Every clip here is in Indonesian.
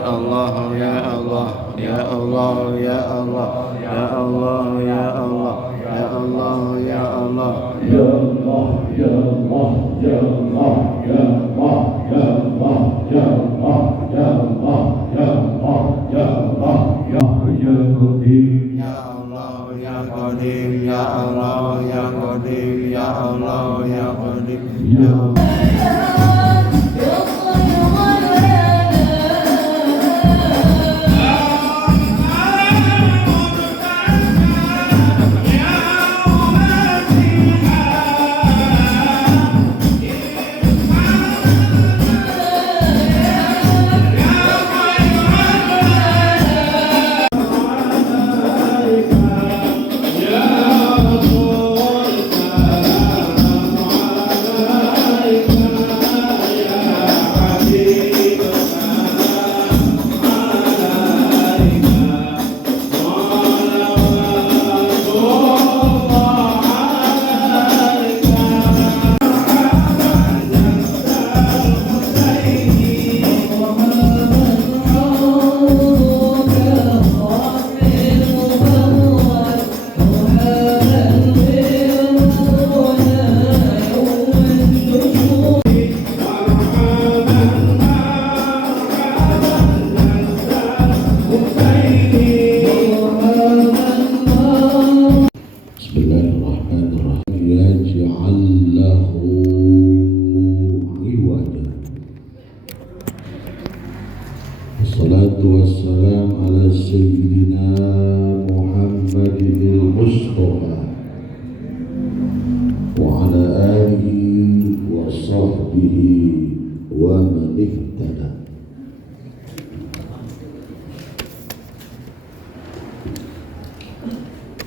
Allah ya Allah ya Allah ya Allah ya Allah ya Allah ya Allah ya Allah ya Allah ya Allah ya Allah ya Allah ya Allah ya Allah ya Allah ya Allah ya Allah ya Qadim ya Allah ya Qadim ya Allah ya Qadim ya Allah ya Qadim ya Wassalatu wassalam ala sayyidina Muhammadin al-Mustafa wa ala alihi wa sahbihi wa man ihtada.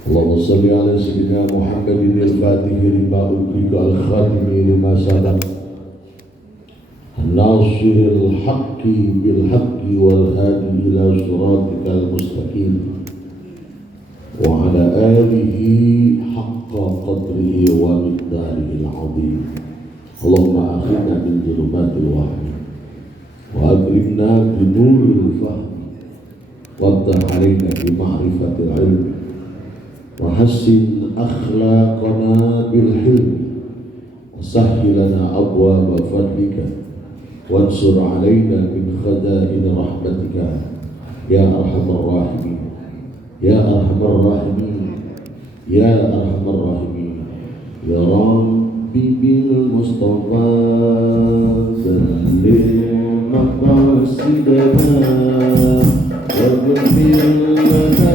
Allahumma salli ala sayyidina Muhammadin al-Fatihi lima ughliqa al-khatimi lima sabaq ناصر الحق بالحق والهادي إلى صراطك المستقيم وعلى آله حق قدره ومقداره العظيم. اللهم أخرجنا من ظلمات الوهم وأكرمنا بنور الفهم وافتح علينا بمعرفة العلم وحسن أخلاقنا بالحلم وسهل لنا أبواب فضلك وانصر علينا من خزائن رحمتك يا أرحم الراحمين يا أرحم الراحمين يا أرحم الراحمين يا ربي بالمصطفى سلم مقاصدنا واغفر لنا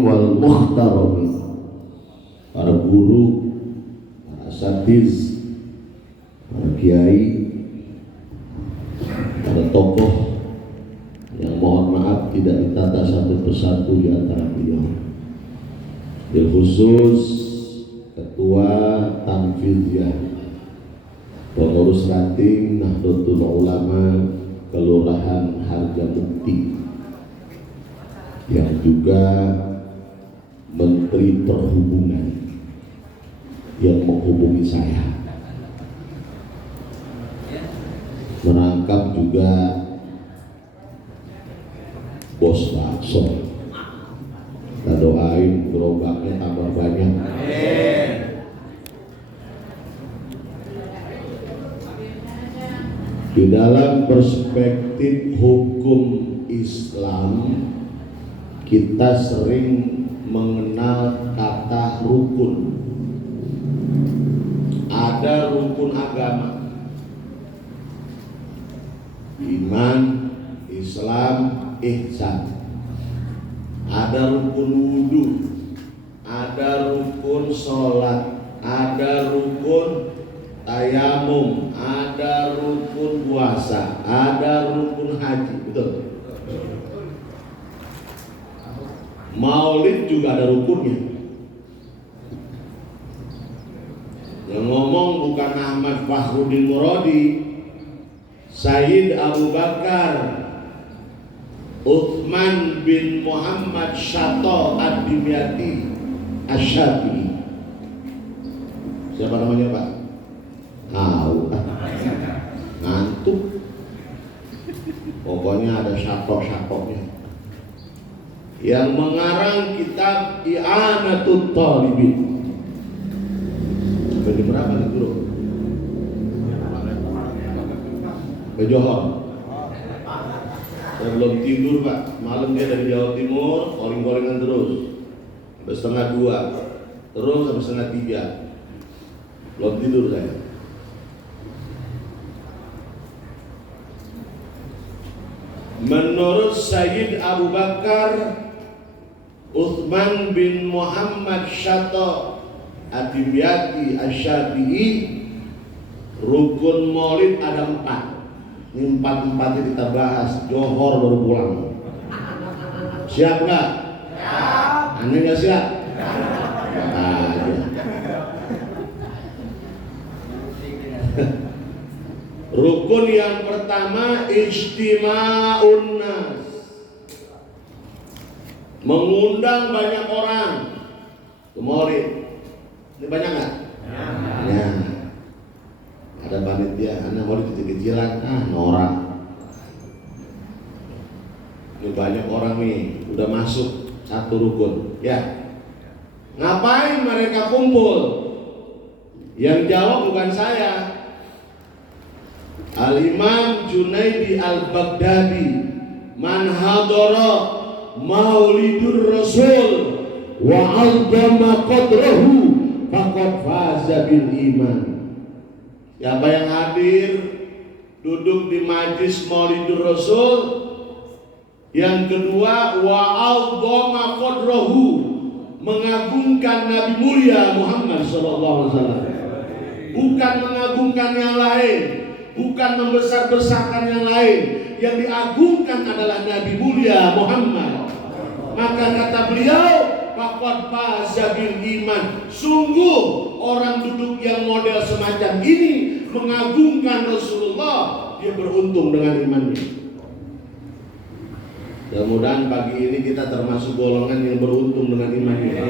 wal muhtaramin, para guru, para asatiz, para kiai, para tokoh yang mohon maaf tidak ditata satu persatu di antara beliau. Bil khusus Ketua Tanfidiyah Pengurus Ranting Nahdlatul Ulama Kelurahan Harjamukti, yang juga Menteri Perhubungan yang menghubungi saya, merangkap juga bos bakso. Kita doain gerobaknya tambah banyak. Di dalam perspektif hukum Islam, kita sering mengenal kata rukun. Ada rukun agama, iman, Islam, ihsan. Ada rukun wudhu, ada rukun sholat, ada rukun tayamum, ada rukun puasa, ada rukun haji. Betul. Maulid juga ada rukunnya. Yang ngomong bukan Ahmad Fahrudin Muradi, Sayyid Abu Bakar Uthman bin Muhammad Syato Ad-Dimyati Asy-Syafi'i. Siapa namanya Pak? Tahu, ngantuk. Pokoknya ada syatok-syatoknya. Yang mengarang kitab I'anatut Talibin. Bagi berapa nih bro? Ke Johor. Saya belum tidur Pak. Malam dia dari Jawa Timur, calling-callingan terus sampai setengah 2, terus sampai setengah 3. Belum tidur saya. Menurut Sayyid Abu Bakar Uthman bin Muhammad Syato Ad-Dimyati Asy-Syafi'i, rukun maulid ada 4. Ini 4-4 kita bahas. Johor baru pulang. Siap nggak? Siap. Aneh nggak siap? Siap aja. Rukun yang pertama ijtima'un nas, mengundang banyak orang ke maulid. Ini banyak nggak? Ya. Ada panitia, anak maulid kecil-kecilan, norak. Ini banyak orang nih, udah masuk satu rukun. Ya. Ngapain mereka kumpul? Yang jawab bukan saya. Al-Imam Junaidi Al-Baghdadi, man hadara maulidur rasul wa 'azzama qadrahu faqad faza bil iman. Siapa yang hadir duduk di majlis maulidur rasul, yang kedua wa 'azzama qadrahu, mengagungkan Nabi mulia Muhammad sallallahu alaihi wasallam, bukan mengagungkan yang lain, bukan membesar-besarkan yang lain. Yang diagungkan adalah Nabi mulia Muhammad. Maka kata beliau, faqad faza bil iman. Sungguh orang duduk yang model semacam ini mengagungkan Rasulullah, dia beruntung dengan imannya. Mudah-mudahan pagi ini kita termasuk golongan yang beruntung dengan imannya.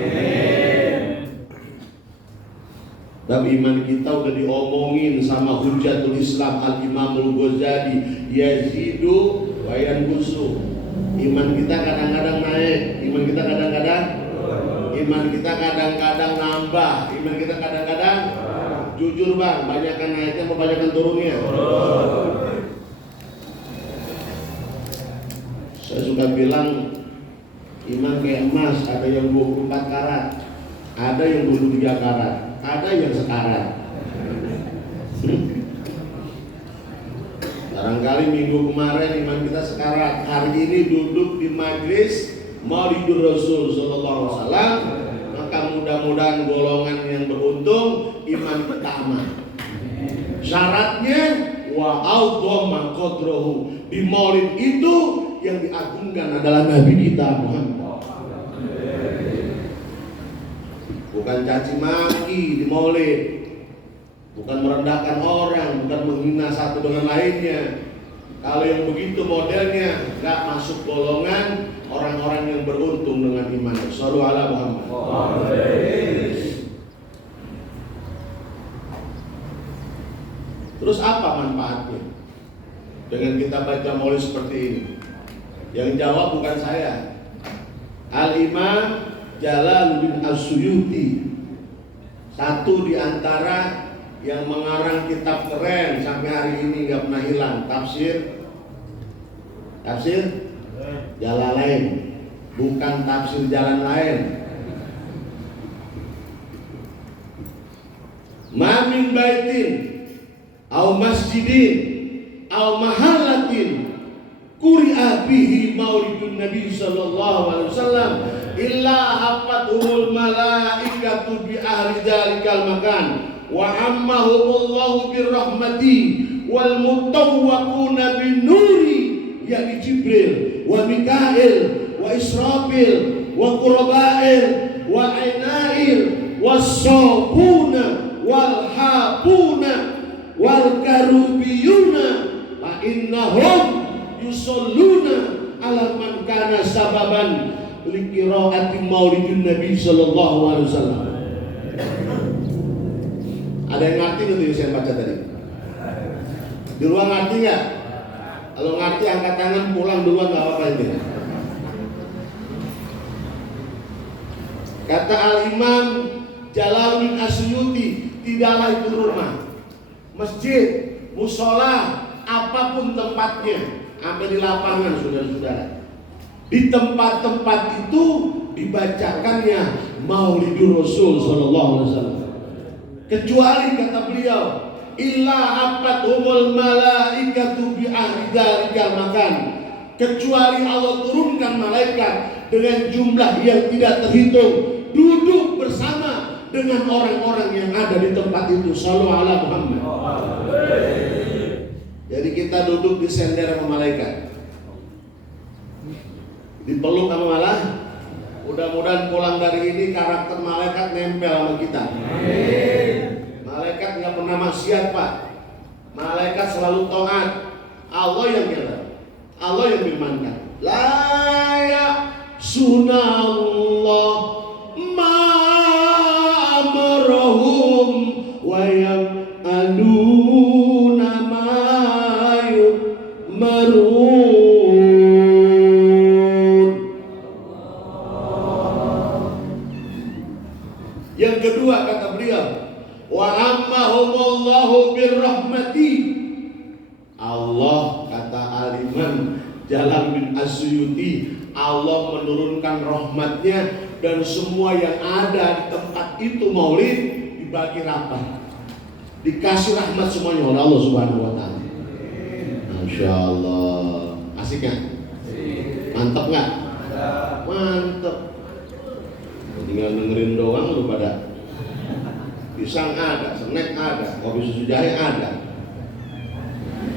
Dan iman kita udah diomongin sama Hujjatul Islam Al-Imamul Ghazali, yazidu wa yanqusu. Iman kita kadang-kadang naik, iman kita kadang-kadang nambah, iman kita kadang-kadang jujur Bang, banyakkan naiknya apa banyakkan turunnya? Saya suka bilang iman kayak emas, ada yang 24 karat, ada yang 23 karat, ada yang sekarat. Barangkali minggu kemarin iman kita sekarat, hari ini duduk di majlis Maulidur Rasul sallallahu alaihi wasallam, maka mudah-mudahan golongan yang beruntung iman kita aman. Syaratnya wa a'dhamma qadrahu, di maulid itu yang diagungkan adalah Nabi kita Muhammad. Bukan caci maki di maulid, bukan merendahkan orang, bukan menghina satu dengan lainnya. Kalau yang begitu modelnya nggak masuk golongan orang-orang yang beruntung dengan iman. Shallallahu alaihi Muhammad. Terus apa manfaatnya dengan kita baca maulid seperti ini? Yang jawab bukan saya, Al-Imam Jalaluddin As-Suyuti, satu di antara yang mengarang kitab keren sampai hari ini nggak pernah hilang, tafsir Jalalain, bukan tafsir jalan lain. Ma min baitin au masjidin au mahallatin quri'a bihi maulidun nabi sallallahu alaihi wasallam illa hafathumul malaikatu bi ahli dzalikal makan wa ammahumullahu birrahmati wal mutawwaquna bin nuri yakni Jibril wa Mikail wa Israfil wa Qurabail wa Ainail was-sabuna wal habuna wal karubiyuna wa innahum yusalluna ala man kana sababan liqiraati maulidun nabi sallallahu alaihi wasallam. Ada yang ngerti nggak yang saya baca tadi? Di luar ngerti nggak? Kalau ngerti angkat tangan, pulang duluan nggak apa-apa itu. Kata Al-Imam Jalaluddin As-Suyuti, tidaklah itu rumah, masjid, musola, apapun tempatnya, sampai di lapangan saudara-saudara. Di tempat-tempat itu dibacakannya Maulidur Rasul sallallahu alaihi wasallam. Kecuali kata beliau, illa afathumul malaikatu bi ahli dzalikal makan. Kecuali Allah turunkan malaikat dengan jumlah yang tidak terhitung, duduk bersama dengan orang-orang yang ada di tempat itu. Shallallahu alaihi Muhammad. Jadi kita duduk di sender sama malaikat, dipeluk sama malah. Mudah-mudahan pulang dari ini karakter malaikat nempel sama kita. Malaikat nggak pernah maksiat Pak. Malaikat selalu taat. Allah yang bilang, Allah yang firmankan, la ya'sunallah ma amarahum wa yaf'aluna ma yu'marun. Yang kedua kata beliau, wa ammahumullahu birrahmati. Allah kata Al-Imam Jalaluddin As-Suyuti, Allah menurunkan rahmatnya dan semua yang ada di tempat itu maulid dibagi rata, dikasih rahmat semuanya oleh Allah Subhanahu wa taala. Masya Allah, asik nggak? Mantep nggak? Mantep. Tinggal dengerin doang lu pada. Pisang ada, snack ada, kopi susu jahe ada.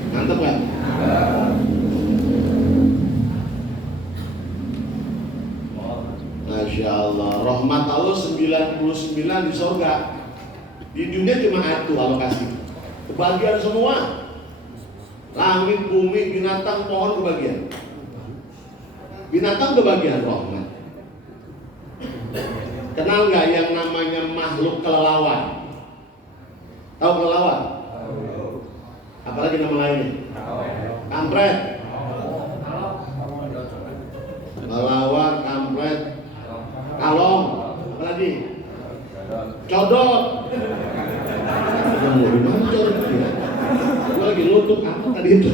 Mantap kan? Masya Allah, rahmat Allah 99 di surga. Di dunia cuma satu alokasi. Kebagian semua. Langit, bumi, binatang, pohon kebagian. Binatang kebagian rahmat. Kenal nggak yang namanya makhluk kelelawar? Tahu kelelawar? Apalagi nama lainnya? Kampret. Kelelawar, kampret, kalong, apalagi? Codot. Yang mau dimana codot? Gue lagi nutup apa tadi itu?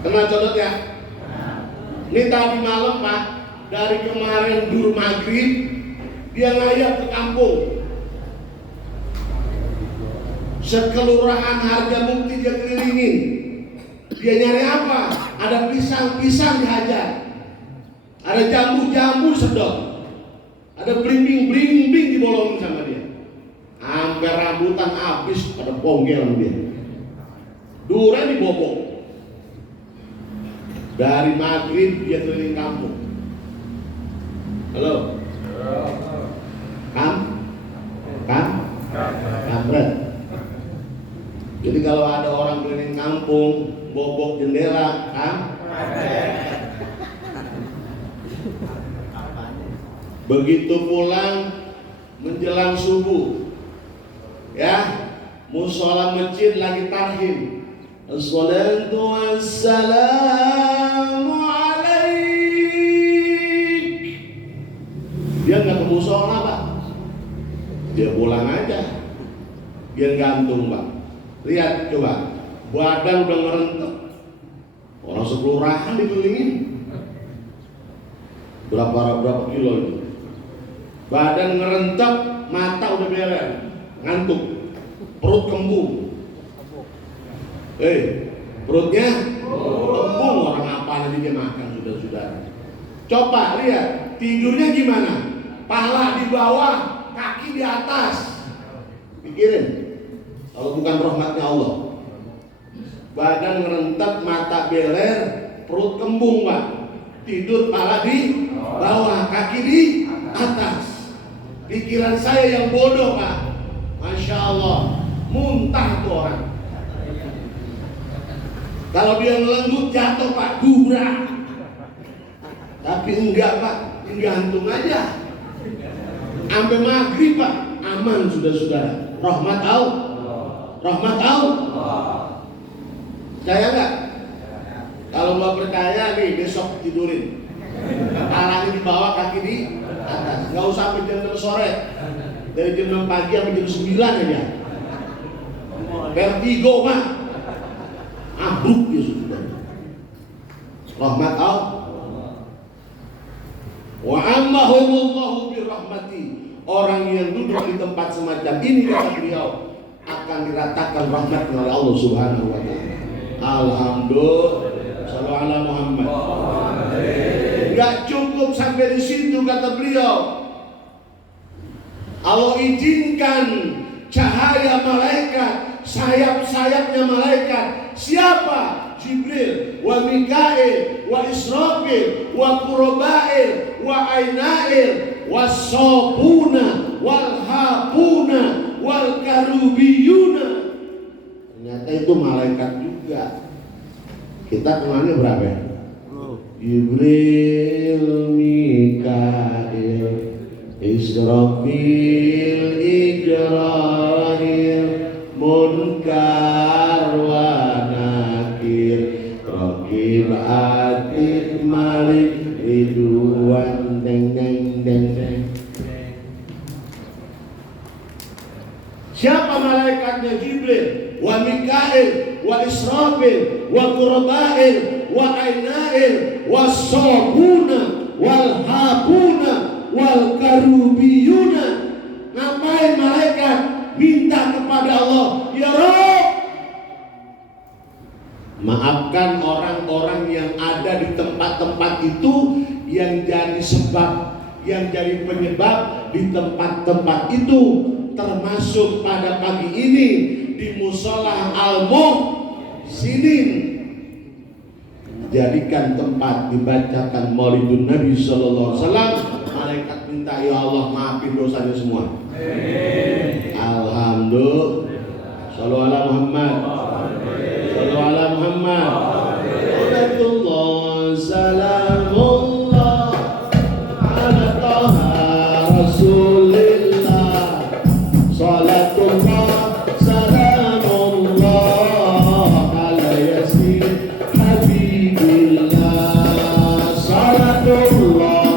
Kenal codot ya? Ini tadi malam Pak, dari kemarin dur maghrib dia ngayap ke kampung. Sekelurahan Harjamukti dia kelilingin. Dia nyari apa? Ada pisang-pisang dihajar, ada jambu-jambu sedot, ada belimbing-belimbing dibolongin sama dia. Hampir rambutan habis pada ponggel dia. Durian dibobok. Dari maghrib dia keliling kampung. Halo? Kampret. Jadi kalau ada orang keliling kampung, bobok jendela, begitu pulang menjelang subuh, ya, musola masjid lagi tarhim. Assalatu wassalamu alaik. Dia nggak ke musola, Pak. Dia pulang aja. Dia gantung, Pak. Lihat coba, badan udah ngerentek. Orang sekelurahan dikelilingin. Berapa kilo itu? Badan ngerentek, mata udah beler, ngantuk, perut kembung. Perutnya kembung, orang apa nanti dia makan, saudara-saudara. Coba lihat, tidurnya gimana? Pala di bawah, kaki di atas. Pikirin, kalau bukan rahmatnya Allah. Badan ngerentek, mata beler, perut kembung, Pak. Tidur pala di bawah, kaki di atas. Pikiran saya yang bodoh, Pak. Masya Allah, muntah tuh orang. Kalau dia ngelenggut jatuh, Pak, gubrak. Tapi enggak, Pak, gantung aja. Sampai maghrib, Pak, aman, saudara-saudara. Rahmat Allah. Percaya enggak? Kalau mau percaya nih, besok tidurin. Palanya di bawah, kaki di atas. Enggak usah sampai jam 6 sore. Dari jam 6 pagi sampai jam 9 aja. Vertigo, Pak. Abruk ya sudah. Rahmat Allah. Wa ammahumullahu birahmati. Orang yang duduk di tempat semacam ini, kata beliau, akan diratakan rahmatnya oleh Allah Subhanahu wa ta'ala. Alhamdulillah. Shallallahu ala Muhammad. Gak cukup sampai di situ, kata beliau. Allah izinkan cahaya malaikat, sayap-sayapnya malaikat. Siapa? Jibril, wa Mikail, wa Israfil, wa Kurobail, wa Ainail, wa Sopuna, wal Hapuna, wal Karubiyuna. Ternyata itu malaikat juga. Kita kenalnya berapa ya? Jibril, Mikail, Israfil, Iqrail, Munkar wa Nakir, Raqib, Atid, Malik, Ridwan, deng. Siapa malaikatnya? Jibril, wa Mikail, wa Israfil, wa Kurobail, wa Ainail, wa Sopuna, wal Hapuna, wal Karubiyuna. Ngapain malaikat? Minta kepada Allah, ya Rabb, maafkan orang-orang yang ada di tempat-tempat itu, yang jadi sebab, yang jadi penyebab di tempat-tempat itu, termasuk pada pagi ini di Musola Al-Muhsinin. Jadikan tempat dibacakan Maulidun Nabi Sallallahu Alaihi Wasallam. Malaikat minta, ya Allah, maafin dosanya semua. Alhamdulillah. Shallallahu ala Muhammad. Shallallahu ala Muhammad. Alhamdulillah. Salamullah ala Taha Rasulillah. Salatullah. Salamullah ala Yasin Habibillah. Salatullah.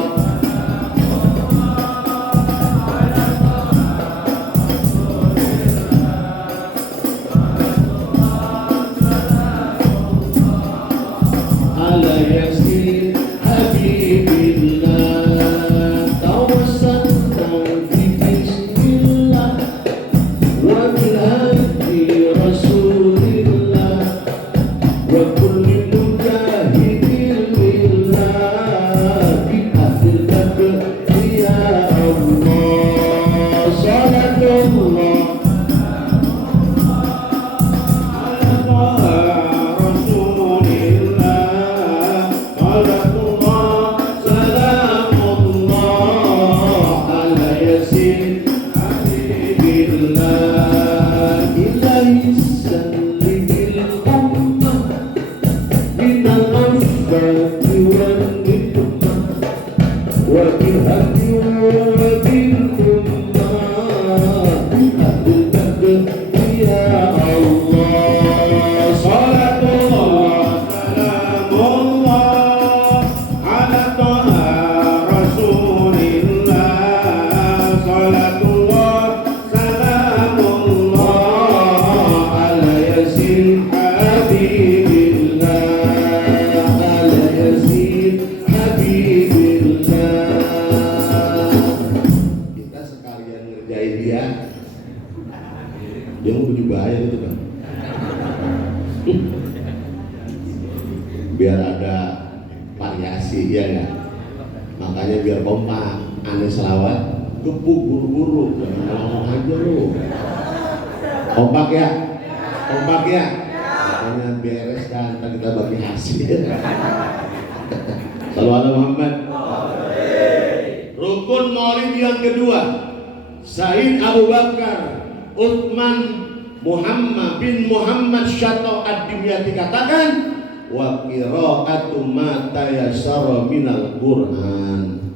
biar ada variasi, ya nggak? Makanya biar kompak, aneh selawat, gebuk buru-buru, jangan ngomong aja lu. Kompak ya, kompak ya. Makanya beres dan kita bagi hasil. Sallu ala Muhammad. Rukun Maulid yang kedua, Said Abu Bakar Utsman Muhammad bin Muhammad Syato Ad-Dimyati katakan, wa qira'atu ma tayassara minal Qur'an.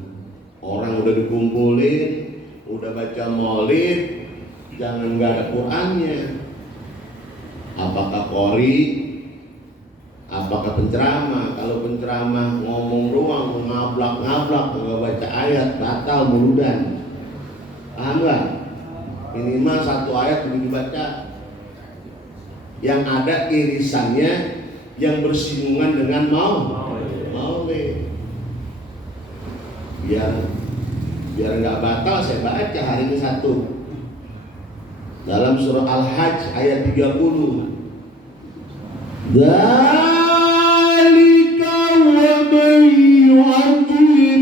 Orang udah dikumpulin, udah baca maulid, jangan nggak ada Qur'annya. Apakah qori, apakah penceramah? Kalau penceramah ngomong doang, ngablak-ngablak, nggak baca ayat, batal muludan. Paham nggak? Minimal satu ayat udah dibaca. Yang ada irisannya yang bersinggungan dengan maulid. Biar nggak batal, saya baca hari ini satu dalam surah Al-Hajj ayat 30. Dzalika wa man yu'azzim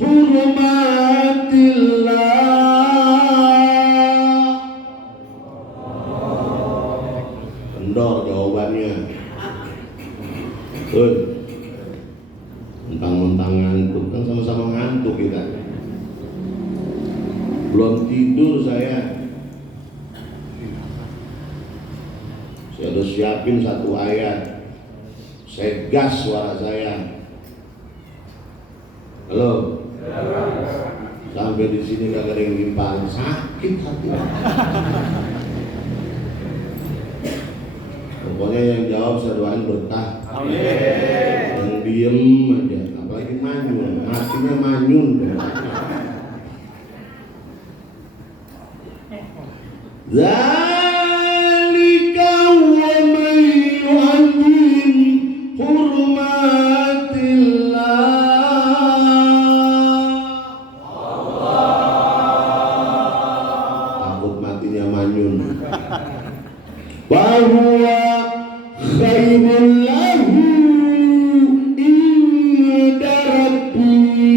hurumatillah. Kendor jawabannya. Mentang-mentang ngantuk, kan sama-sama ngantuk kita. Belum tidur saya udah siapin satu ayat, saya gas suara saya. Halo, sampai di sini gak ada yang nimpalin, sakit hati. Pokoknya yang jawab saya doain berkah. Yang diem aja, apalagi manyun, hatinya manyun. Zalika wa man yu'azzim hurumatillah. Takut matinya manyun. Bahwa khairul lahu inda Rabbi.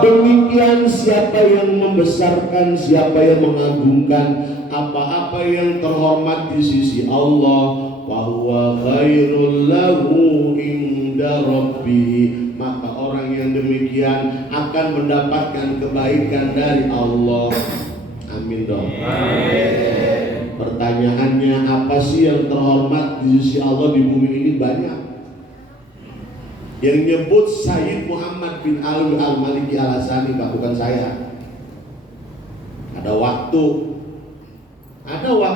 Demikian siapa yang membesarkan, siapa yang mengagungkan apa-apa yang terhormat di sisi Allah, bahwa khairul lahu inda Rabbi, maka orang yang demikian akan mendapatkan kebaikan dari Allah. Amin dong. Amin. Pertanyaannya, apa sih yang terhormat di sisi Allah di bumi ini? Banyak. Yang nyebut Sayyid Muhammad bin Ali Al-Maliki Al-Hasani, Pak, bukan saya. Ada waktu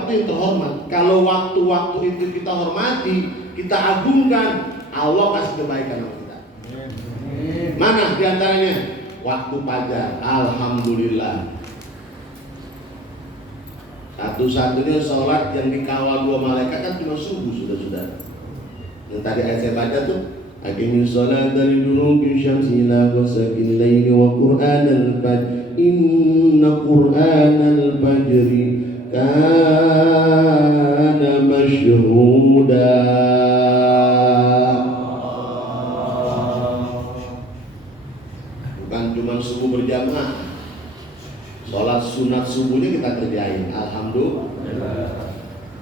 yang terhormat. Kalau waktu-waktu itu kita hormati, kita agungkan, Allah kasih kebaikan sama kita. Mana diantaranya? Waktu fajar, alhamdulillah. Satu-satunya sholat yang dikawal 2 malaikat kan cuma subuh, sudah. Yang tadi ayat saya baca tuh, aqimis sholata liduluki syamsi ila ghasaqil laili wa qur'anal fajr inna qur'anal fajri kana masyhuda. Bukan cuma subuh berjamaah, sholat sunat subuhnya kita kerjain, alhamdulillah.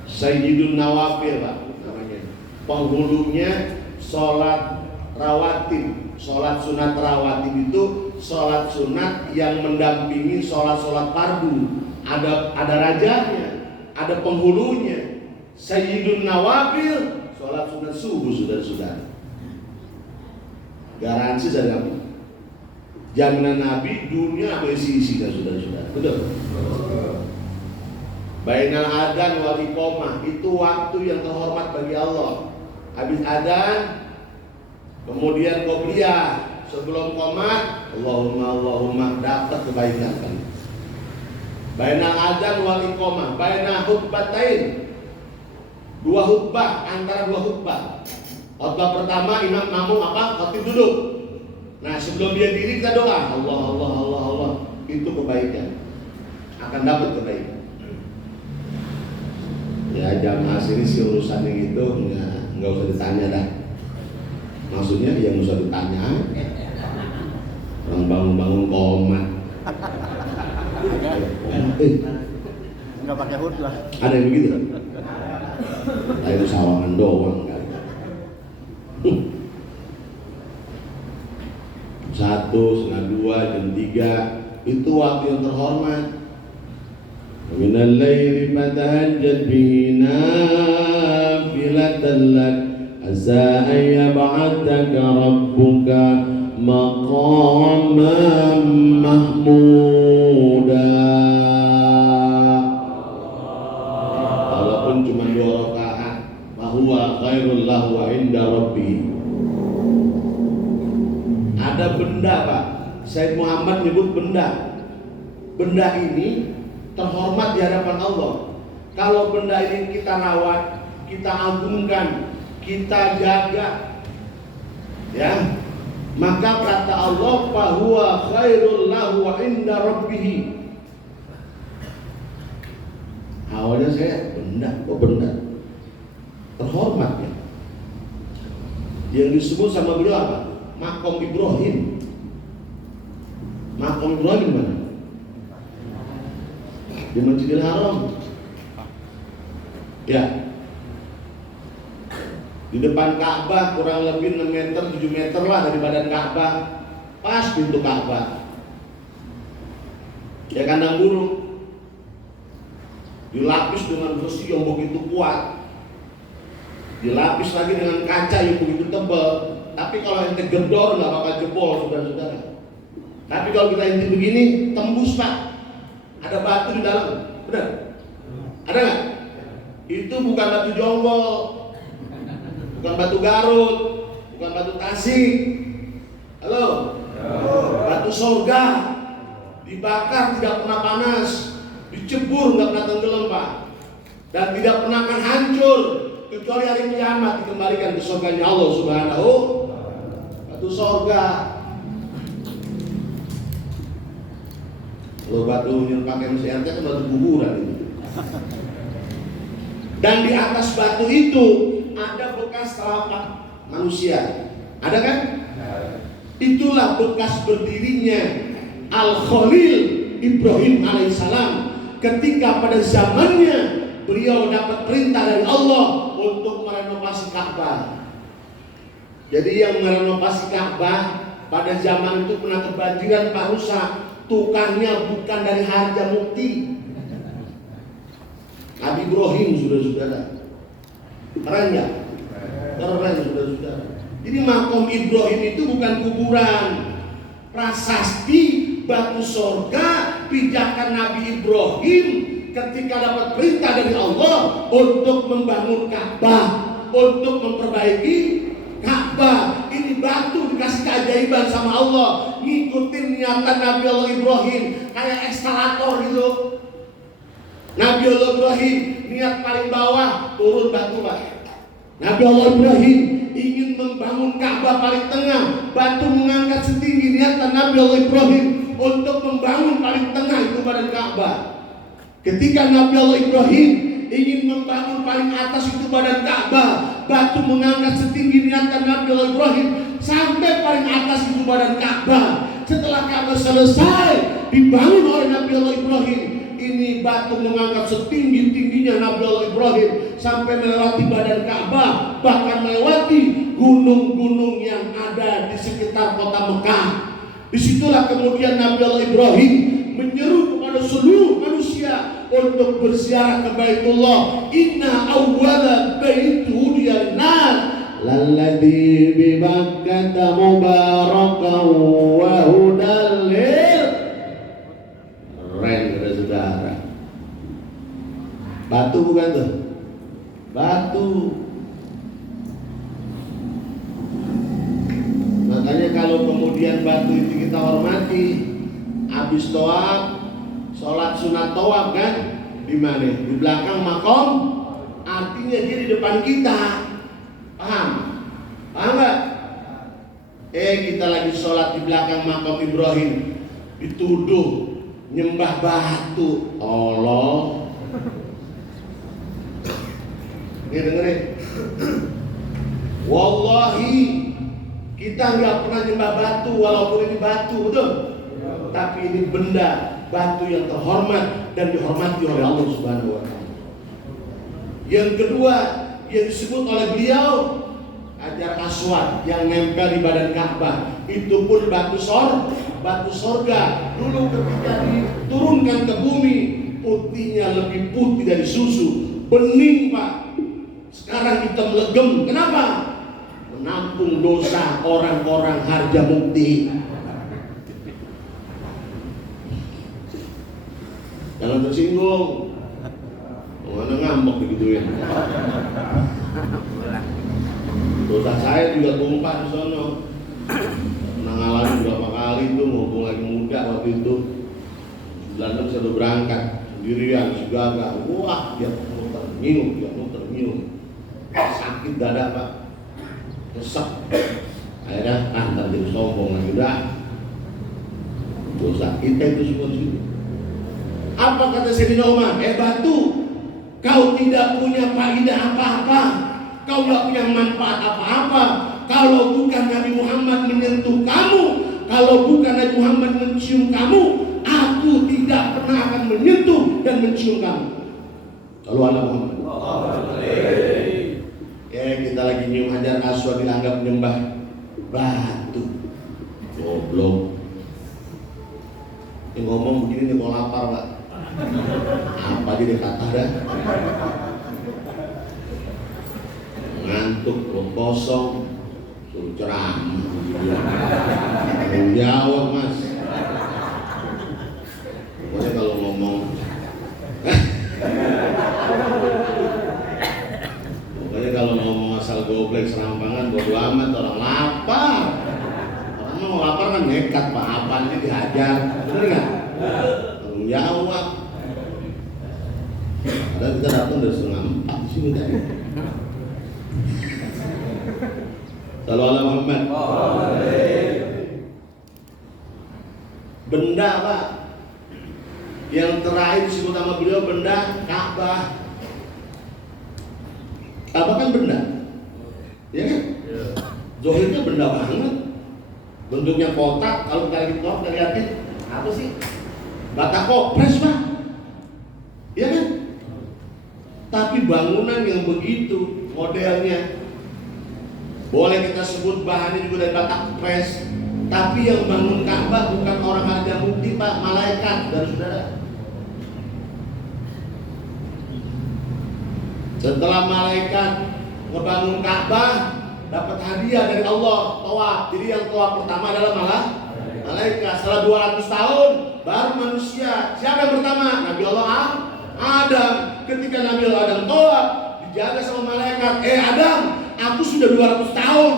Sayyidun Nawafil, Pak, namanya. Penghulunya sholat rawatib. Sholat sunat rawatib itu sholat sunat yang mendampingi sholat fardu. Ada rajanya, ada penghulunya. Sayyidun Nawafil, sholat sholat sunat subuh, saudara-saudara. Garansi dari Nabi, jaminan Nabi dunia apa isi-isi kan saudara-saudara, betul? Bainal adzan wal iqamah itu waktu yang terhormat bagi Allah. Habis adzan, kemudian qobliyah, sebelum qomat, Allahumma dapat kebaikan kan. Bainal adzan wal iqamah, baina khutbatain, dua khutbah, antara dua khutbah. Khutbah pertama imam makmum khatib duduk. Nah sebelum dia diri kita doa, Allah, itu kebaikan, akan dapat kebaikan. Ya jamaah sini si urusan yang itu nggak usah ditanya dah. Maksudnya yang usah ditanya. Orang bangun-bangun komat. Nggak pakai hood lah. Ada yang begitu? Itu sawangan doang kan. 1, setengah 2, jam 3 itu waktu yang terhormat. Minal laili fatahajjad bihi nafilatan lak asa an yab'athaka rabbuka maqaman mahmuda. Walaupun cuma 2 rakaat, bahwa khairul lahu inda rabbi. Ada benda Pak, Sayyid Muhammad nyebut benda. Benda ini terhormat di hadapan Allah. Kalau benda ini kita rawat, kita agungkan, kita jaga, ya, maka kata Allah, fahuwa khairul lahu inda rabbih. Awalnya saya benda, benda terhormat ya. Yang disebut sama beliau apa? Maqam Ibrahim. Maqam Ibrahim mana? Di Masjidil Haram. Ya. Di depan Ka'bah kurang lebih 6 meter, 7 meter lah dari badan Ka'bah. Pas pintu Ka'bah. Ya kandang burung. Dilapis dengan besi yang begitu kuat. Dilapis lagi dengan kaca yang begitu tebal. Tapi kalau yang gedor nggak bakal jebol, saudara-saudara. Tapi kalau kita inti begini, tembus Pak. Ada batu di dalam, benar? Ada nggak? Itu bukan batu jonggol, bukan batu Garut, bukan batu Tasik. Halo? Batu sorga, dibakar tidak pernah panas, dicebur nggak pernah tenggelam Pak, dan tidak pernah akan hancur kecuali hari kiamat dikembalikan ke surganya Allah Subhanahu. Batu sorga. Kalau batu yang pakai mesin RT kan batu kuburan itu. Dan di atas batu itu ada bekas telapak manusia. Ada kan? Itulah bekas berdirinya Al-Khalil Ibrahim alaihissalam ketika pada zamannya beliau dapat perintah dari Allah untuk merenovasi Ka'bah. Jadi yang merenovasi Ka'bah pada zaman itu pernah kebanjiran Pak, rusak. Tukangnya bukan dari Harja Mukti, Nabi Ibrahim, saudara-saudara. Keren nggak? Keren, saudara-saudara. Jadi makom Ibrahim itu bukan kuburan. Prasasti batu sorga pijakan Nabi Ibrahim ketika dapat perintah dari Allah untuk membangun Ka'bah, untuk memperbaiki Ka'bah. Ini batu dikasih keajaiban sama Allah, ngikutin niatan Nabi Allah Ibrahim kayak eskalator gitu. Nabi Allah Ibrahim niat paling bawah, turun batu Pak. Nabi Allah Ibrahim ingin membangun Ka'bah paling tengah, batu mengangkat setinggi. Niatan Nabi Allah Ibrahim untuk membangun paling tengah itu badan Ka'bah. Ketika Nabi Allah Ibrahim ingin membangun paling atas itu badan Ka'bah, batu mengangkat setinggi. Niatan Nabi Allah Ibrahim sampai paling atas itu badan Ka'bah. Setelah Ka'bah selesai dibangun oleh Nabi Allah Ibrahim, ini batu mengangkat setinggi-tingginya Nabi Allah Ibrahim sampai melewati badan Ka'bah, bahkan melewati gunung-gunung yang ada di sekitar kota Mekah. Disitulah kemudian Nabi Allah Ibrahim menyeru kepada seluruh manusia untuk berziarah ke Baitullah. Inna awwala baitu hudiya linnas alladzi bi Makkah mubarakan wa hudal lil. Keren saudara. Batu bukan tuh? Batu. Makanya kalau kemudian batu itu kita hormati, habis tawaf, sholat sunat tawaf kan, di mana? Di belakang makom, artinya dia di depan kita. Paham? Paham nggak? Kita lagi sholat di belakang makom Ibrahim, dituduh nyembah batu. Allah. Nih dengerin. Wallahi kita nggak pernah nyembah batu, walaupun ini batu, betul? Tapi ini benda, batu yang terhormat dan dihormati oleh Allah Subhanahu wa Ta'ala. Yang kedua, yang disebut oleh beliau Hajar Aswad yang nempel di badan Ka'bah, itu pun batu sorga. Dulu ketika diturunkan ke bumi, putihnya lebih putih dari susu, bening Pak. Sekarang kita melegem. Kenapa? Menampung dosa orang-orang Harjamukti. Jangan tersinggung. Mana ngambek begituin. Dosa saya juga tumpah di sono. Pernah ngalamin berapa kali itu, mumpung lagi muda waktu itu. 96 saya udah berangkat sendirian, segala. Wah, dia muter nyium. Sakit dada Pak. Resep. Akhirnya ntar jadi sombong lagi udah. Dosa kita itu semua sini. Apa kata Sayyidina Umar? Batu, kau tidak punya faedah apa-apa, kau tidak punya manfaat apa-apa kalau bukan Nabi Muhammad menyentuh kamu, kalau bukan Nabi Muhammad mencium kamu, aku tidak pernah akan menyentuh dan mencium kamu. Lalu Allah Muhammad. Kita lagi nyium Hajar Aswad dianggap nyembah batu. Goblok. Ini ngomong begini nih mau lapar Pak. Apa aja dia kata dah. Ngantuk, kosong, suruh ceramah. Jawab Mas. Pokoknya kalau ngomong asal goblek serampangan bodo amat, orang lapar. Orang mau lapar kan nekat Pak, apaan ini dihajar. Bener nggak? Tanggung jawab. Padahal kita datang dari 3:30 di sini tadi. Sallallahu alaihi Muhammad. Benda Pak, yang terakhir disebut sama beliau benda Ka'bah. Ka'bah kan benda. Ya kan? Zohirnya benda banget. Bentuknya kotak, kalau kita lagi kita lihatin apa sih? Bata kopres Pak. Ya kan? Tapi bangunan yang begitu modelnya, boleh kita sebut bahannya juga dari bata kopres. Tapi yang bangun Ka'bah bukan orang Harjamukti Pak, malaikat dan saudara. Setelah malaikat ngebangun Ka'bah, dapat hadiah dari Allah, tawaf. Jadi yang tawaf pertama adalah malaikat. Setelah 200 tahun baru manusia. Siapa yang pertama? Nabi Allah Adam. Ketika Nabi Allah Adam tawaf, dijaga sama malaikat. Adam, aku sudah 200 tahun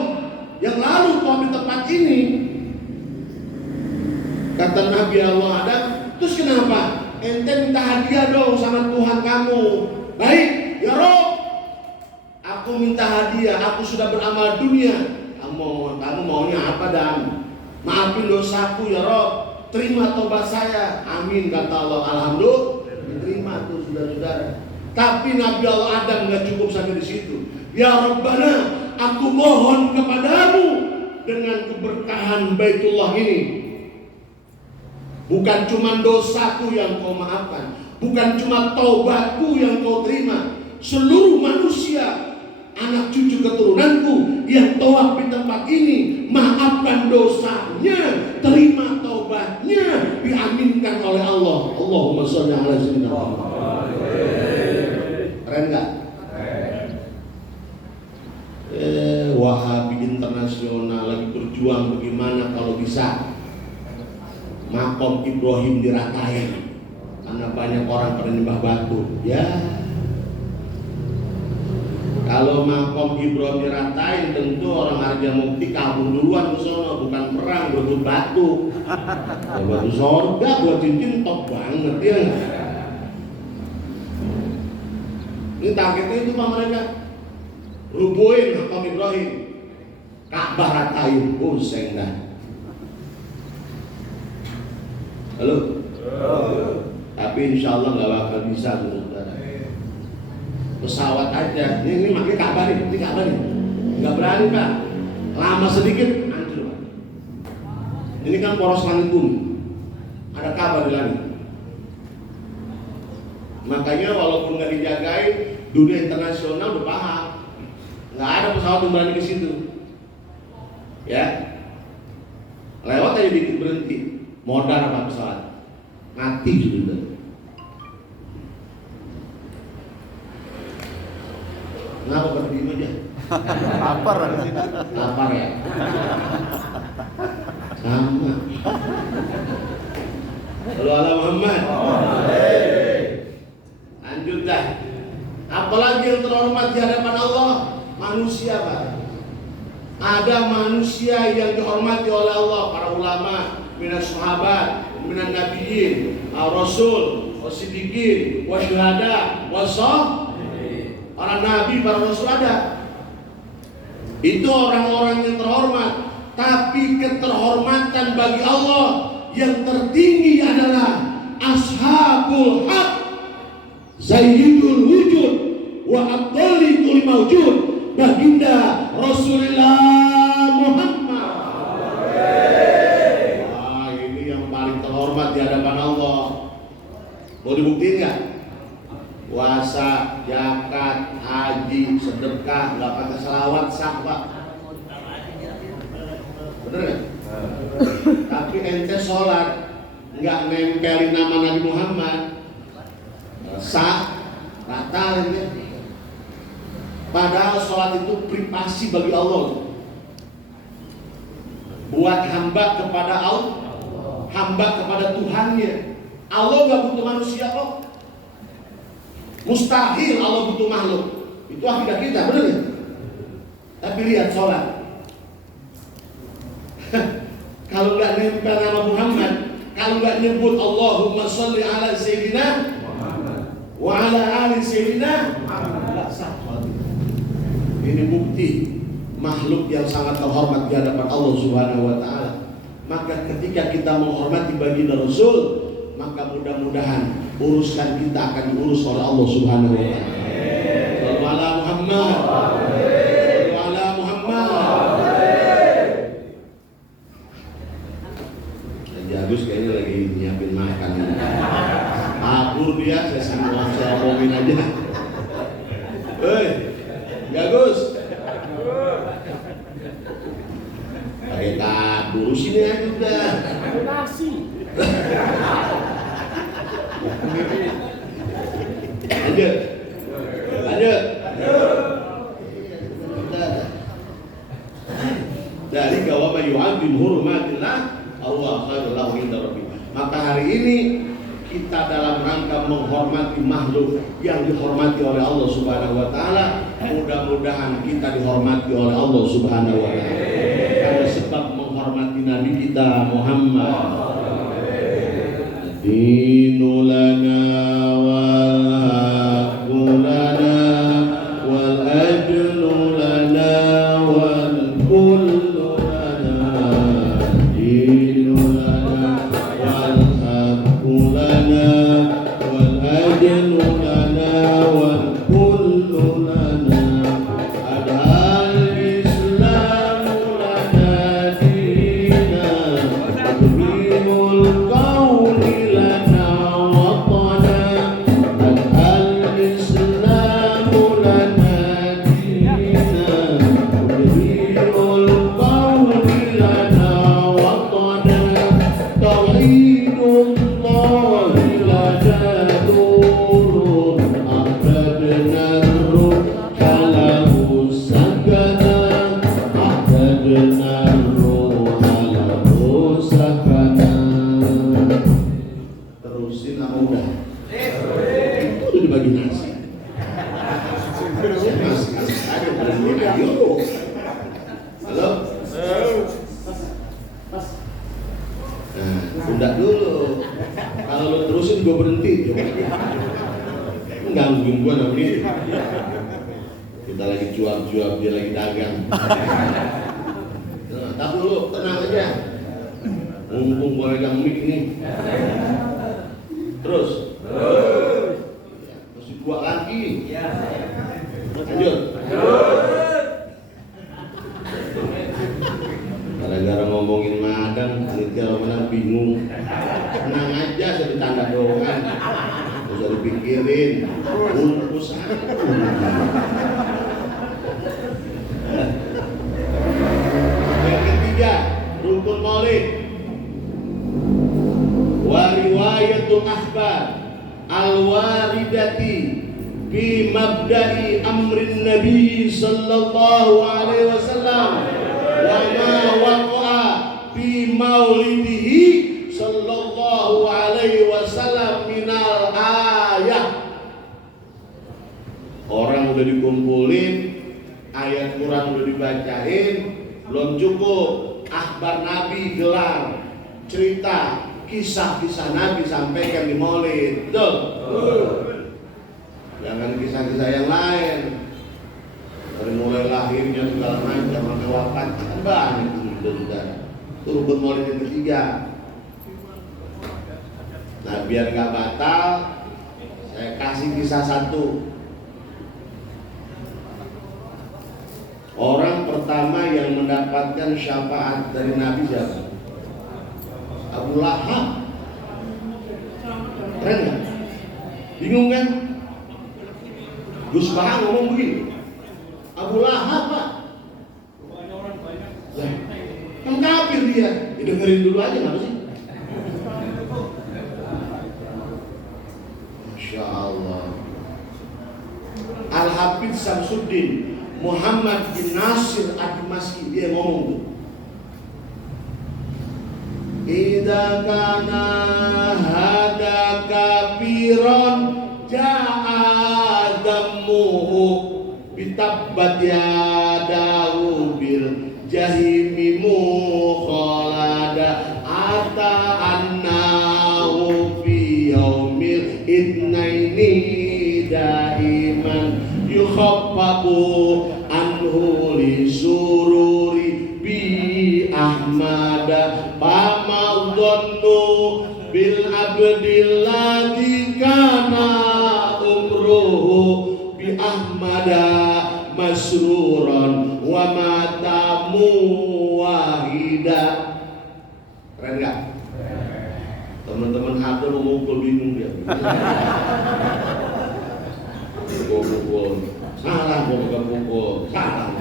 yang lalu tawaf di tempat ini. Kata Nabi Allah Adam, terus kenapa? Ente minta hadiah dong sama Tuhan kamu. Baik, ya Rob, aku minta hadiah, aku sudah beramal dunia. Kamu maunya apa Dan? Maafin dosaku ya Rob, terima tobat saya. Amin kata Allah. Alhamdulillah, diterima tuh saudara-saudara. Tapi Nabi Allah Adam nggak cukup sampai di situ. Ya Rabbana, aku mohon kepadamu dengan keberkahan Baitullah ini. Bukan cuma dosaku yang kau maafkan, bukan cuma taubatku yang kau terima. Seluruh manusia, anak cucu keturunanku yang tawaf di tempat ini, maafkan dosanya, terima taubatnya, diaminkan oleh Allah. Allahumma sholli ala sayyidina Muhammad. Keren nggak? Wah internasional lagi berjuang bagaimana kalau bisa makom Ibrahim diratain karena banyak orang pada nyembah batu. Ya, kalau makom Ibrahim diratain tentu orang Harjamukti kabur duluan ke sono, bukan perang berebut batu. Ya, batu sorga buat cincin top banget ya. Ini targetnya itu Pak mereka. Rubuhin makom Ibrahim, Ka'bah ratain, pusing dah. Halo? Tapi insya Allah nggak bakal bisa, saudara. Pesawat aja, ini pakai Ka'bah nih, ini Ka'bah nih, nggak berani Pak. Lama sedikit, hancur Pak. Ini kan poros langit bumi, ada Ka'bah di langit. Makanya walaupun nggak dijagain, dunia internasional udah paham, nggak ada pesawat yang berani ke situ. Ya, lewat aja dikit berhenti, modal apa pesawat, mati sudah. Kenapa berdiri aja? Lapar. Lapar ya? Sama. Lalu ala Muhammad. Lanjut dah. Apalagi yang terhormat di hadapan Allah? Manusia Pak. Ada manusia yang dihormati oleh Allah, para ulama, minas sahabat, minan nabiyyin, rasul, wasiddiqin, wasyuhada, para nabi, para rasul ada. Itu orang-orang yang terhormat. Tapi keterhormatan bagi Allah yang tertinggi adalah ashabul haq, sayyidul wujud wa afdali kulli mawjud, baginda Rasulullah Muhammad. Wah, ini yang paling terhormat di hadapan Allah. Mau dibuktiin nggak? Puasa, zakat, haji, sedekah, nggak pakai salawat sah Pak. Bener nggak? Tapi ente sholat nggak nempelin nama Nabi Muhammad, sah, batal ya. Padahal sholat itu privasi bagi Allah, buat hamba kepada Allah, hamba kepada Tuhannya. Allah nggak butuh manusia kok. Mustahil Allah butuh makhluk. Itu akidah kita, benar ya? Tapi lihat sholat. Kalau nggak nempel nama Muhammad, kalau nggak nyebut Allahumma sholli ala Sayyidina wa ala ali Sayyidina, nggak sah. Ini bukti makhluk yang sangat terhormat di hadapan Allah Subhanahu wa Ta'ala. Maka ketika kita menghormati baginda Rasul, maka mudah-mudahan urusan kita akan diurus oleh Allah Subhanahu wa Ta'ala. Sallallahu ala Muhammad. Sallallahu ala Muhammad. Agus kayaknya lagi nyiapin makan. Kabur dia, saya ngomongin aja. Hei, Agus. Pakai kabur sini aja udah. Nasi. Lanjut. Dari kawama yu'adzim hurumatillah Allah khairul lahu inda rabbih. Maka hari ini kita dalam rangka menghormati makhluk yang dihormati oleh Allah Subhanahu wa Ta'ala. Mudah-mudahan kita dihormati oleh Allah Subhanahu wa Ta'ala karena sebab menghormati Nabi kita Muhammad. Dinu lana wal haqqu lana wal ajlu lana wal kullu lana. Dinu lana wal haqqu lana wal ajlu lana wal kullu lana. Adal islamu lana dina, tabimul qawli lana wajadna ruhal musakana. Terusin apa udah? Itu udah dibagi nasi. Saya masih ada berhenti. Ayo. Halo? Nah, tunda dulu. Kalau lo terusin gue berhenti. Gangguin gue namanya. Kita lagi cuap-cuap, dia lagi dagang. Nah, tak dulu, tenang aja. Mumpung gue pegang mic nih. Terus. Masih dua lagi. Lanjut. Gara-gara ngomongin madang, panitia mana bingung. Tenang aja, saya bercanda doang. Gak usah dipikirin. Urusan. Yang ketiga, rukun maulid. Wa riwayatul akhbar al-waridati fi mabda'i amrin nabi sallallahu alaihi wasallam wa ma waqa'a fi maulidihi sallallahu alaihi wasallam minal ayat. Orang udah dikumpulin, ayat Quran udah dibacain, belum cukup. Akhbar Nabi gelar, cerita, kisah-kisah Nabi sampaikan di maulid. Betul? Jangan kisah-kisah yang lain. Dari mulai lahirnya segala macam sampai wafat kan banyak saudara. Itu rukun maulid yang ketiga. Nah, biar nggak batal, saya kasih kisah satu. Orang pertama yang mendapatkan syafaat dari Nabi siapa? Abu Lahab. Keren nggak? Bingung kan? Gus Bahang ngomong begini. Abu Lahab Pak. Kan kafir dia. Dengerin dulu aja nggak sih? Masya Allah. Al-Hafidz Syamsuddin Muhammad bin Nasir ad-Dimashqi dia ngomong tuh. Idza kana hada kafiron ja'adamuhu bitabbat yadahu bil jahimi mukhalada ata annahu fi yaumil idnaini daiman yukhaffafu anhu li sururi bi ahmada fama dhannu bil abdilladzi kana umruhu bi ahmada masruran wa mata muwahida. Keren gak? Teman-teman hafal mengukul bingung dia. Pukul, salah bukan pukul, salah.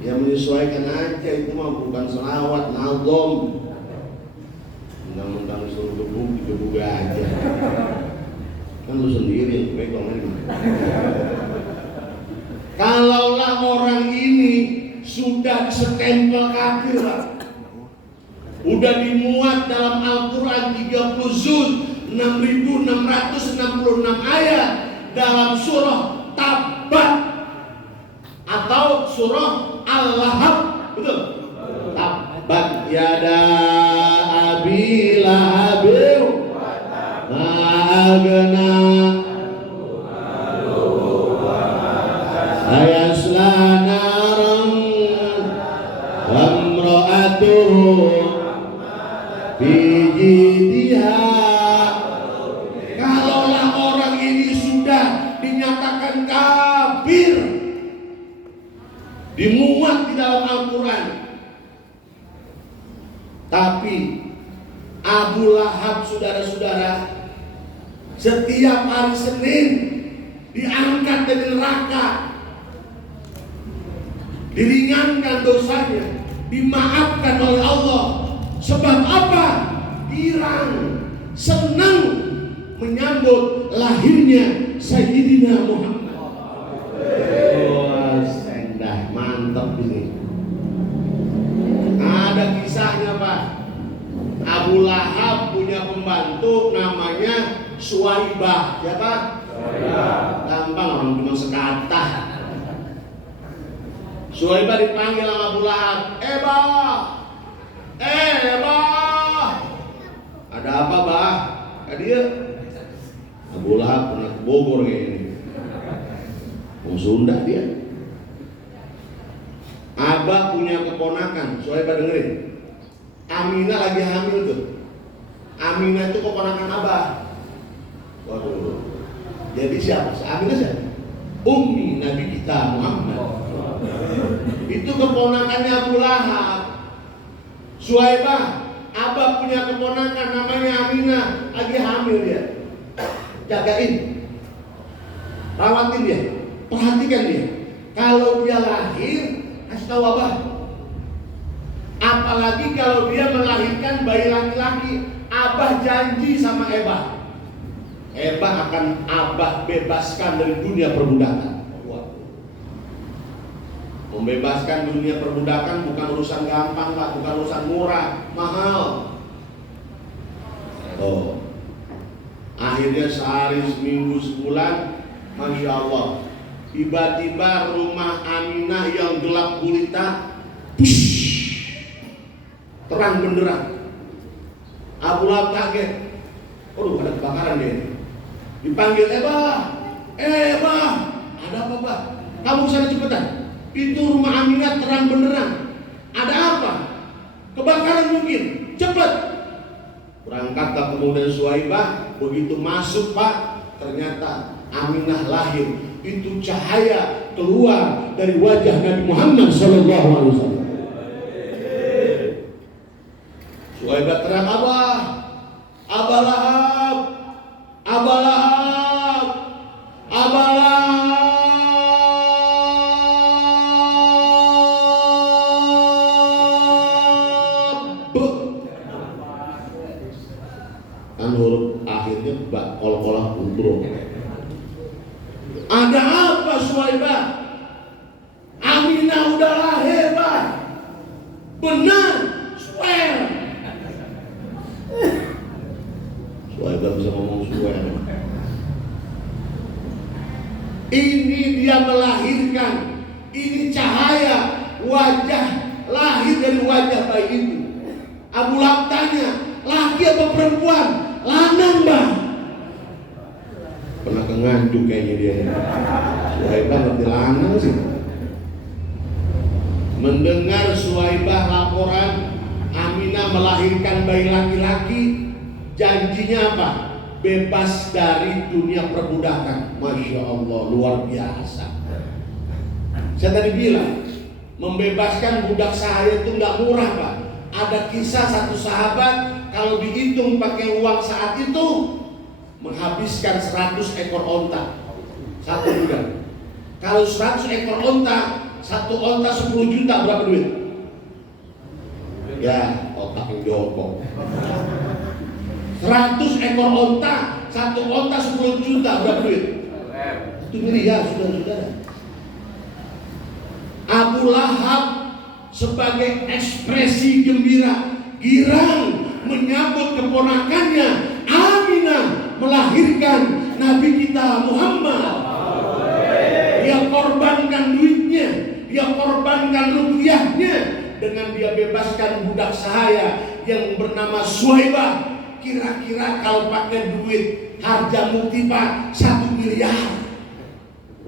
Ya menyesuaikan aja, itu mah bukan selawat, nazom. Mentang-mentang disuruh gebuk aja. Kan lu sendiri yang pegang ini. Kalaulah orang ini sudah setempel kafir, Pak. Udah dimuat dalam Al-Quran 30 juz, 6.666 ayat dalam surah Tabbat atau surah Al-Lahab, betul? Tabbat yada abi lahabin ma'agna ayasla naram wamra'atuhu bijidiha. Kalaulah orang ini sudah dinyatakan kafir, dimuat di dalam Al-Quran, tapi Abu Lahab, saudara-saudara, setiap hari Senin diangkat dari neraka, diringankan dosanya, dimaafkan oleh Allah. Sebab apa? Girang, senang menyambut lahirnya Sayyidina Muhammad. Wah, sendah, mantap. ini. Ada kisahnya Pak. Abu Lahab punya pembantu namanya Suwaibah. Siapa? Gampang, orang cuma sekata. Suwaibah dipanggil sama Abu Lahab. Bah, ada apa bah? Dia Abu Lahab pernah ke Bogor kayak ini. Mau Sunda dia. Abah punya keponakan, Suwaibah dengerin. Aminah lagi hamil tuh. Aminah itu keponakan Abah. Waduh. Jadi siapa? Aminah siapa? Ummi Nabi kita Muhammad. Itu keponakannya Abu Lahab. Suwaibah, Abah punya keponakan namanya Aminah, lagi hamil dia. Jagain, rawatin dia, perhatikan dia. Kalau dia lahir, kasih tahu Abah. Apalagi kalau dia melahirkan bayi laki-laki, Abah janji sama Ebah akan Abah bebaskan dari dunia perbudakan. Membebaskan dunia perbudakan bukan urusan gampang Pak, bukan urusan murah, mahal. Akhirnya sehari, seminggu, sebulan, Masya Allah, tiba-tiba rumah Aminah yang gelap gulita, terang benderang. Abu Lahab kaget. Ada kebakaran dia. Dipanggil, Ebah, ada apa Pak? Kamu kesana cepetan. Itu rumah Aminah terang benderang. Ada apa? Kebakaran mungkin. Cepat. Berangkatlah kemudian Suwaibah. Begitu masuk Pak, ternyata Aminah lahir. Itu cahaya keluar dari wajah Nabi Muhammad SAW. Suwaibah teriak, Abah Lahab, Abah Lahab, Abah Lahab. Kan huruf akhirnya kol-kolah undro. Ada apa Suwaibah? Aminah udah lahir Pak. Benar, swear. Suwaibah bisa ngomong swear. Ini dia melahirkan. Ini cahaya wajah lahir dari wajah bayi itu. Abu Lahab tanya, laki apa perempuan? Lanang Bang. Pernah kenganjuk kayaknya dia. Suwaibah ngerti lanang sih. Mendengar Suwaibah laporan Aminah melahirkan bayi laki-laki, janjinya apa? Bebas dari dunia perbudakan. Masya Allah, luar biasa. Saya tadi bilang, membebaskan budak sahaya itu nggak murah Pak. Ada kisah satu sahabat, kalau dihitung pakai uang saat itu, menghabiskan 100 ekor onta. Satu budak. Kalau 100 ekor onta, satu onta 10 juta, berapa duit? Ya, otak yang jongkok. 100 ekor onta, satu onta 10 juta, berapa duit? 1 miliar, saudara-saudara. Abu Lahab sebagai ekspresi gembira, girang menyambut keponakannya Aminah melahirkan Nabi kita Muhammad. Dia korbankan duitnya, dia korbankan rupiahnya dengan dia bebaskan budak sahaya yang bernama Suwaibah. Kira-kira kalau pakai duit harga mukti Pak 1 miliar.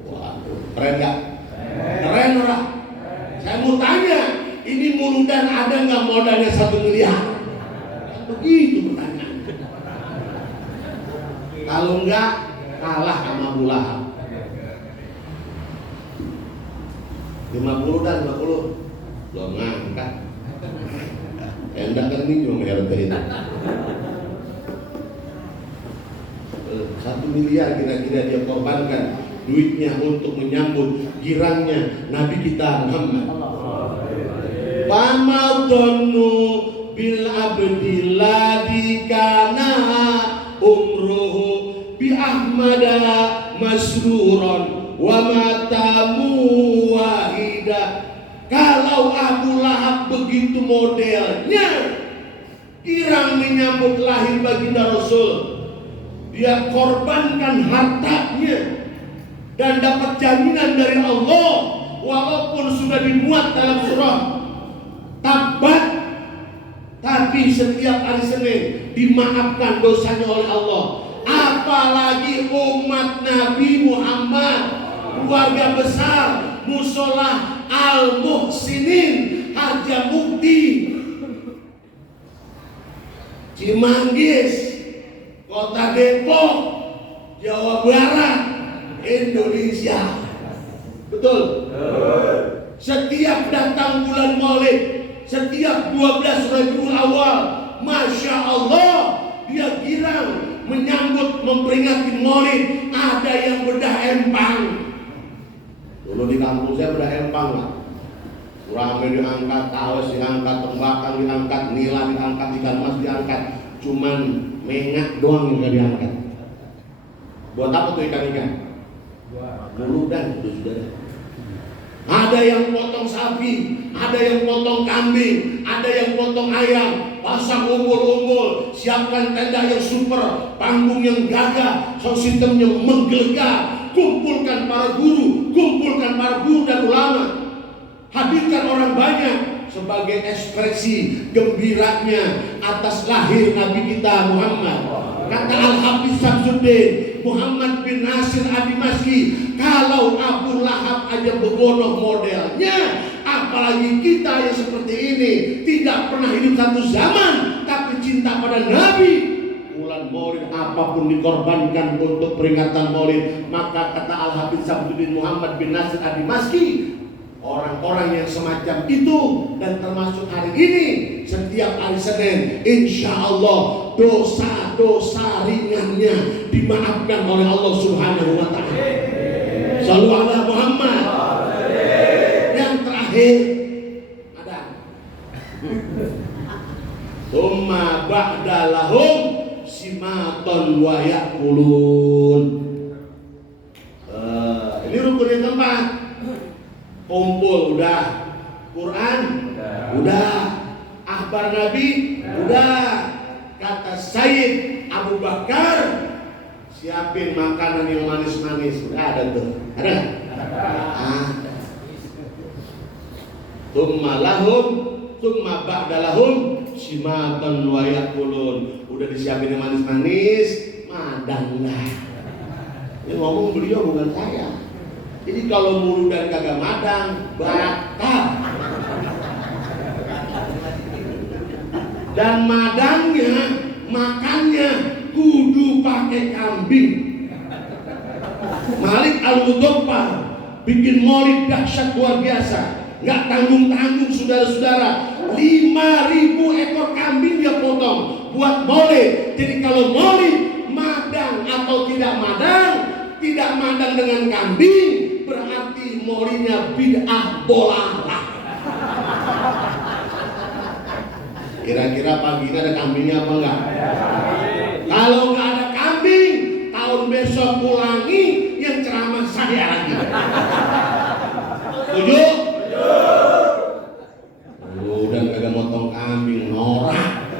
Waduh, keren gak? Keren orang. Saya mau tanya, ini muludan ada nggak modalnya 1 miliar? Begitu pertanyaan. Kalau enggak, kalah sama Abu Lahab. 50 dan 50 belum ngangkat. Enggak kan ini cuma RT itu. 1 miliar kira-kira dia korbankan duitnya untuk menyambut girangnya Nabi kita Muhammad. Pamadonu bil abdi ladzi kana umruhu bi ahmada masruron wa matamu wahida. begitu modelnya girang menyambut lahir baginda Rasul. Dia korbankan hartanya dan dapat jaminan dari Allah, walaupun sudah dimuat dalam surah Tabat, tapi setiap hari Senin dimaafkan dosanya oleh Allah. Apalagi umat Nabi Muhammad, keluarga besar Musola Al-Muhsinin Harjamukti, Cimanggis, Kota Depok, Jawa Barat, Indonesia. Betul? Setiap datang bulan Maulid, setiap 12 Rabiul Awal, Masya Allah, dia girang menyambut, memperingati Maulid. Ada yang bedah empang. Dulu di kampung saya bedah empang lah. Rame diangkat, tawes diangkat, tembakan diangkat, nila diangkat, ikan mas diangkat. Cuman mengak doang yang gak diangkat. Buat apa tuh ikan-ikan? Muludan itu sudah. Ada yang potong sapi, ada yang potong kambing, ada yang potong ayam, pasang umbul-umbul, siapkan tenda yang super, panggung yang gagah, sound systemnya menggelegar, kumpulkan para guru, kumpulkan para guru dan ulama, hadirkan orang banyak sebagai ekspresi gembiranya atas lahir Nabi kita Muhammad. Kata Al-Hafiz Samsuddin Muhammad bin Nasir Ad-Dimashqi, kalau Abu Lahab aja bebodoh modelnya, apalagi kita yang seperti ini, tidak pernah hidup satu zaman tapi cinta pada Nabi. Bulan Maulid apapun dikorbankan untuk peringatan Maulid. Maka kata Al-Hafiz Samsuddin Muhammad bin Nasir Ad-Dimashqi, orang-orang yang semacam itu dan termasuk hari ini, setiap hari Senin, insya Allah dosa-dosa ringannya dimaafkan oleh Allah Subhanahu wa Ta'ala. Shallu ala Muhammad. Yang terakhir ada Tsumma ba'da lahum simaton wa ya'kulun. Ini rukun yang keempat. Kumpul udah, Quran udah, akhbar Nabi udah. Kata Sayyid Abu Bakar, siapin makanan yang manis-manis. Udah ada tuh, ada nggak? Tsumma lahum, tsumma ba'da lahum simatan wa yaqulun. Udah disiapin yang manis-manis, madang lah. Ini ngomong beliau bukan saya. Jadi kalau mulu dan kagak madang, batal. Dan madangnya, makannya kudu pakai kambing. Malik Al-Mudaffar bikin maulid dahsyat luar biasa, nggak tanggung-tanggung saudara-saudara. 5.000 ekor kambing dia potong buat maulid. Jadi kalau maulid madang atau tidak madang dengan kambing, berarti maulidnya bid'ah bolalah. Kira-kira pagi ini ada kambingnya apa enggak? Kalau enggak ada kambing, tahun besok ulangi yang ceramah saya lagi. Setuju? Udah kagak motong kambing, norak.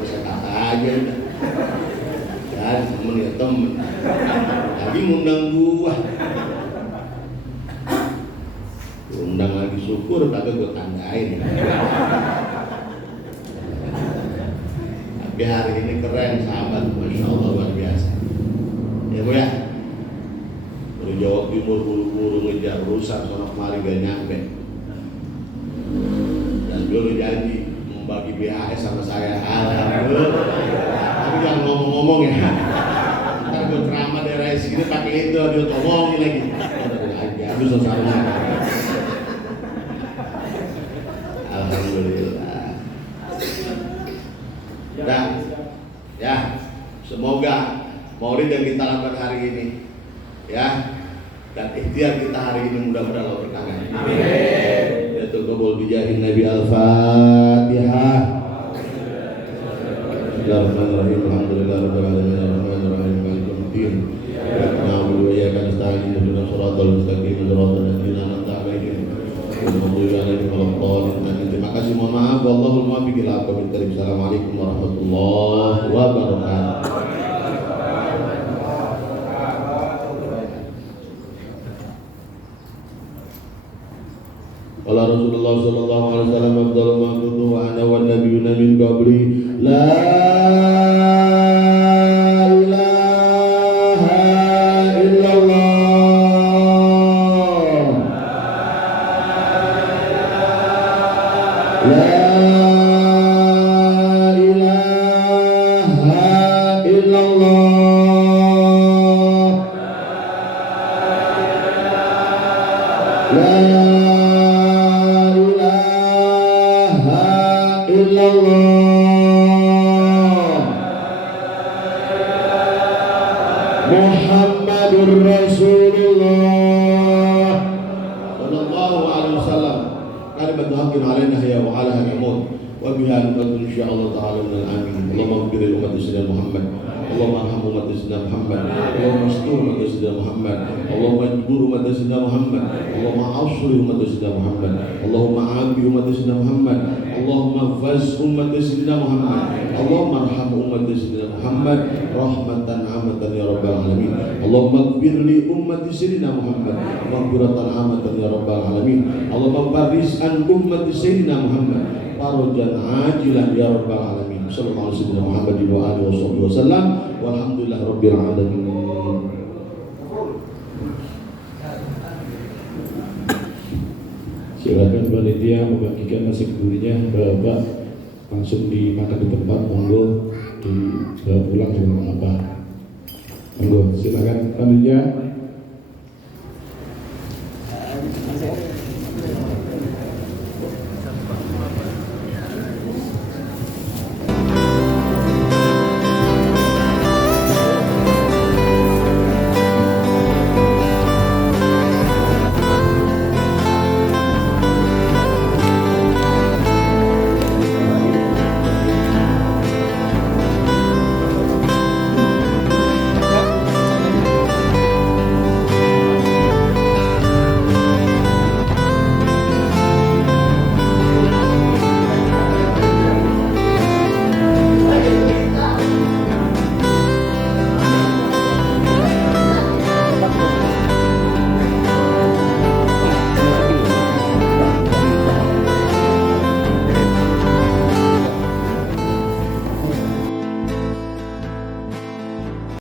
Saya kata aja. Ya, temen ya temen. Lagi ngundang gua. Undang lagi syukur kagak gue tandain. Tapi hari ini keren sahabat, Masya Allah luar biasa. Ya Bu ya, dari Jawa Timur buru-buru ngejar rusak sono kemari gak nyampe. Dan dulu janji membagi BHS sama saya. Alhamdulillah. Tapi jangan ngomong-ngomong ya. Ntar gue ceramah daerah sini pakai itu dia ngomongin lagi. Aduh sesarnya. Alhamdulillah. Dan ya, semoga maulid yang kita lakukan hari ini ya, dan ikhtiar kita hari ini mudah-mudahan Allah berkahi. Amin. Yaitu qabul bijahin Nabi Al-Fatihah. Bismillahirrahmanirrahim. Alhamdulillahirabbil alamin arrahmanir rahim maliki yaumiddin. Iyyaka na'budu wa iyyaka nasta'in ihdinas siratal mustaqim siratal ladzina an'amta 'alaihim ghairil maghdubi 'alaihim dhalin. Amin. Terima kasih, mohon maaf. Wallahul muwaffiq ila aqwamit thoriq. Assalamualaikum warahmatullahi wabarakatuh. Qala Rasulullah sallallahu alaihi wasallam afdhalu ma qultu wa ana wan nabiyyuna min qabli la ilaha illallah la ilaha illallah la Muhammadur Rasulullah sallallahu alaihi wasallam. Kalimatu haqqin alaina ya wa ala al-umur wa biha naqulu insyaallah ta'ala min al-amin. Allahumma ighfir li ummati sayyidina Muhammad. Allahumma arham ummati sayyidina Muhammad. Allahumma astur ummati sayyidina Muhammad. Allahumma ajbur ummati sayyidina Muhammad. Allahumma asri ummati sayyidina Muhammad. Allahumma aafi ummati sayyidina Muhammad. Allahumma faz ummati sayyidina Muhammad. Allahumma arham ummati sayyidina Muhammad rahmatan amatan ya rabbal alamin. Allahumma ighfir li ummati sayyidina Muhammad maghfiratan amatan ya rabbal alamin. Allahumma baris an ummati sayyidina Muhammad farajan ajilan ya rabbal alamin. Sallallahu alaihi wasallam Muhammadin wa alihi wasallam walhamdulillah rabbil alamin. Silakan panitia membagikan nasi keburinya, Bapak langsung dimakan di tempat, monggo dibawa pulang dengan apa. Monggo silakan panitia.